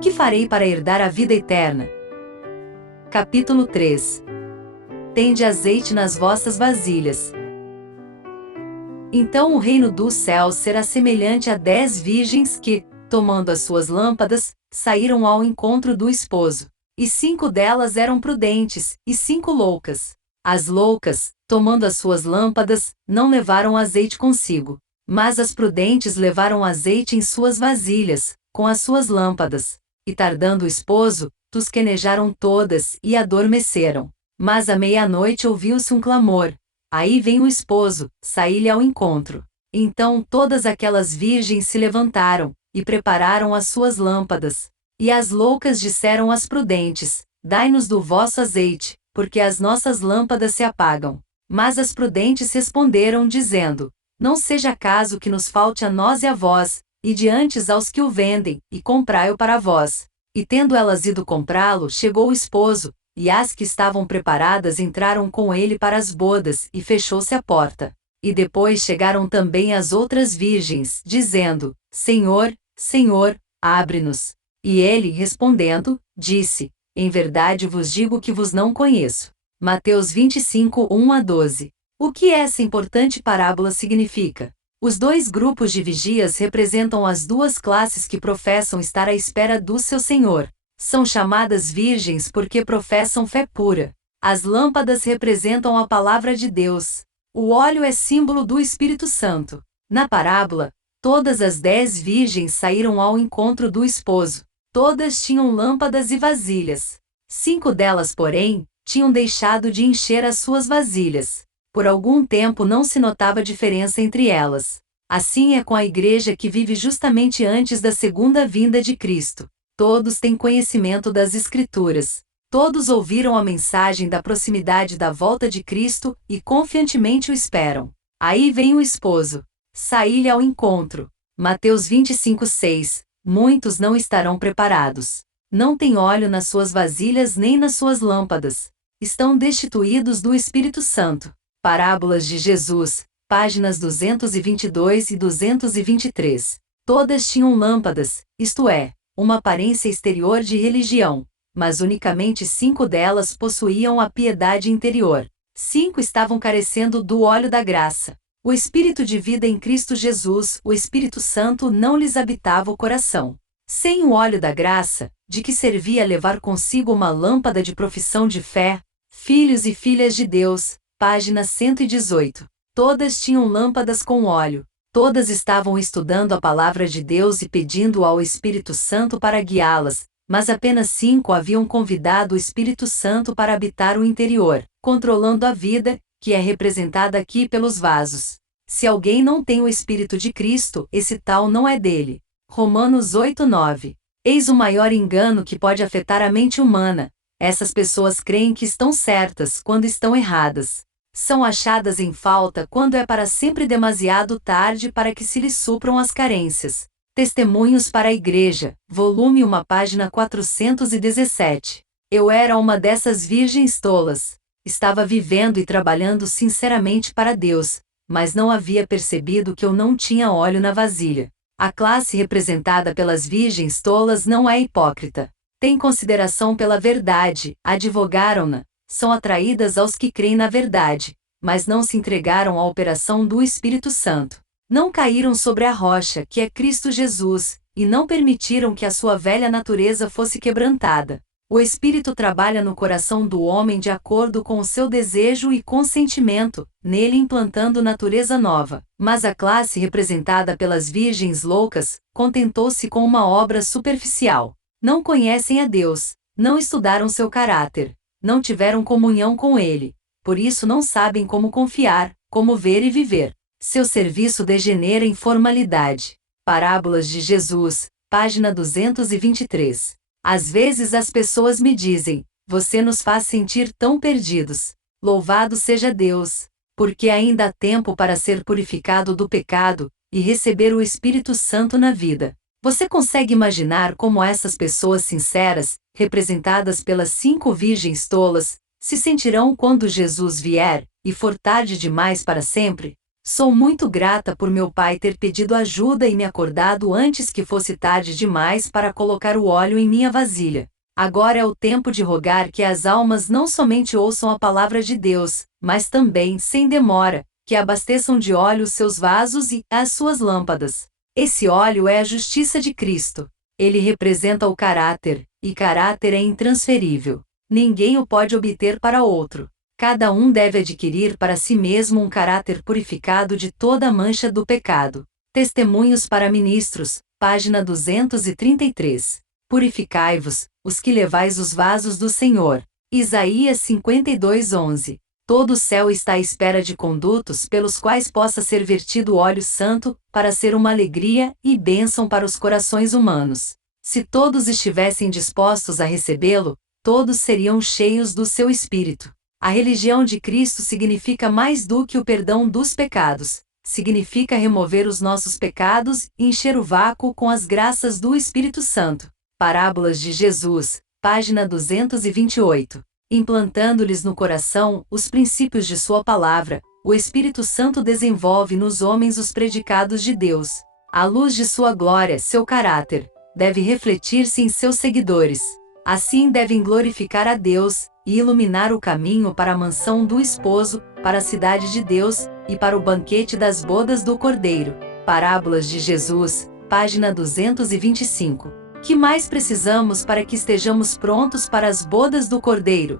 Que farei para herdar a vida eterna? Capítulo 3. Tende azeite nas vossas vasilhas. Então o reino dos céus será semelhante a 10 virgens que, tomando as suas lâmpadas, saíram ao encontro do esposo. E 5 delas eram prudentes, e 5 loucas. As loucas, tomando as suas lâmpadas, não levaram azeite consigo. Mas as prudentes levaram azeite em suas vasilhas, com as suas lâmpadas. E tardando o esposo, tosquenejaram todas e adormeceram. Mas à meia-noite ouviu-se um clamor. Aí vem o esposo, saí-lhe ao encontro. Então todas aquelas virgens se levantaram, e prepararam as suas lâmpadas. E as loucas disseram às prudentes: Dai-nos do vosso azeite, porque as nossas lâmpadas se apagam. Mas as prudentes responderam, dizendo: Não seja caso que nos falte a nós e a vós, ide antes aos que o vendem, e comprai-o para vós. E tendo elas ido comprá-lo, chegou o esposo, e as que estavam preparadas entraram com ele para as bodas, e fechou-se a porta. E depois chegaram também as outras virgens, dizendo: Senhor, Senhor, abre-nos. E ele, respondendo, disse: Em verdade vos digo que vos não conheço. Mateus 25, 1-12. O que essa importante parábola significa? Os 2 grupos de vigias representam as 2 classes que professam estar à espera do seu Senhor. São chamadas virgens porque professam fé pura. As lâmpadas representam a palavra de Deus. O óleo é símbolo do Espírito Santo. Na parábola, todas as 10 virgens saíram ao encontro do esposo. Todas tinham lâmpadas e vasilhas. 5 delas, porém, tinham deixado de encher as suas vasilhas. Por algum tempo não se notava diferença entre elas. Assim é com a igreja que vive justamente antes da segunda vinda de Cristo. Todos têm conhecimento das Escrituras. Todos ouviram a mensagem da proximidade da volta de Cristo e confiantemente o esperam. Aí vem o esposo. Saí-lhe ao encontro. Mateus 25, 6. Muitos não estarão preparados. Não têm óleo nas suas vasilhas nem nas suas lâmpadas. Estão destituídos do Espírito Santo. Parábolas de Jesus, páginas 222 e 223. Todas tinham lâmpadas, isto é, uma aparência exterior de religião, mas unicamente 5 delas possuíam a piedade interior. 5 estavam carecendo do óleo da graça. O Espírito de vida em Cristo Jesus, o Espírito Santo, não lhes habitava o coração. Sem o óleo da graça, de que servia levar consigo uma lâmpada de profissão de fé, filhos e filhas de Deus, página 118. Todas tinham lâmpadas com óleo. Todas estavam estudando a palavra de Deus e pedindo ao Espírito Santo para guiá-las, mas apenas 5 haviam convidado o Espírito Santo para habitar o interior, controlando a vida, que é representada aqui pelos vasos. Se alguém não tem o Espírito de Cristo, esse tal não é dele. Romanos 8:9. Eis o maior engano que pode afetar a mente humana. Essas pessoas creem que estão certas quando estão erradas. São achadas em falta quando é para sempre demasiado tarde para que se lhes supram as carências. Testemunhos para a Igreja, volume 1, página 417. Eu era uma dessas virgens tolas. Estava vivendo e trabalhando sinceramente para Deus, mas não havia percebido que eu não tinha óleo na vasilha. A classe representada pelas virgens tolas não é hipócrita. Tem consideração pela verdade, advogaram-na, são atraídas aos que creem na verdade, mas não se entregaram à operação do Espírito Santo. Não caíram sobre a rocha, que é Cristo Jesus, e não permitiram que a sua velha natureza fosse quebrantada. O Espírito trabalha no coração do homem de acordo com o seu desejo e consentimento, nele implantando natureza nova. Mas a classe representada pelas virgens loucas, contentou-se com uma obra superficial. Não conhecem a Deus, não estudaram seu caráter, não tiveram comunhão com Ele, por isso não sabem como confiar, como ver e viver. Seu serviço degenera em formalidade. Parábolas de Jesus, página 223. Às vezes as pessoas me dizem: você nos faz sentir tão perdidos. Louvado seja Deus, porque ainda há tempo para ser purificado do pecado e receber o Espírito Santo na vida. Você consegue imaginar como essas pessoas sinceras, representadas pelas 5 virgens tolas, se sentirão quando Jesus vier, e for tarde demais para sempre? Sou muito grata por meu pai ter pedido ajuda e me acordado antes que fosse tarde demais para colocar o óleo em minha vasilha. Agora é o tempo de rogar que as almas não somente ouçam a palavra de Deus, mas também, sem demora, que abasteçam de óleo os seus vasos e as suas lâmpadas. Esse óleo é a justiça de Cristo. Ele representa o caráter, e caráter é intransferível. Ninguém o pode obter para outro. Cada um deve adquirir para si mesmo um caráter purificado de toda a mancha do pecado. Testemunhos para ministros, página 233. Purificai-vos, os que levais os vasos do Senhor. Isaías 52:11. Todo o céu está à espera de condutos pelos quais possa ser vertido óleo santo, para ser uma alegria e bênção para os corações humanos. Se todos estivessem dispostos a recebê-lo, todos seriam cheios do seu espírito. A religião de Cristo significa mais do que o perdão dos pecados. Significa remover os nossos pecados e encher o vácuo com as graças do Espírito Santo. Parábolas de Jesus, página 228. Implantando-lhes no coração os princípios de sua palavra, o Espírito Santo desenvolve nos homens os predicados de Deus. A luz de sua glória, seu caráter, deve refletir-se em seus seguidores. Assim devem glorificar a Deus e iluminar o caminho para a mansão do esposo, para a cidade de Deus e para o banquete das bodas do Cordeiro. Parábolas de Jesus, página 225. Que mais precisamos para que estejamos prontos para as bodas do Cordeiro?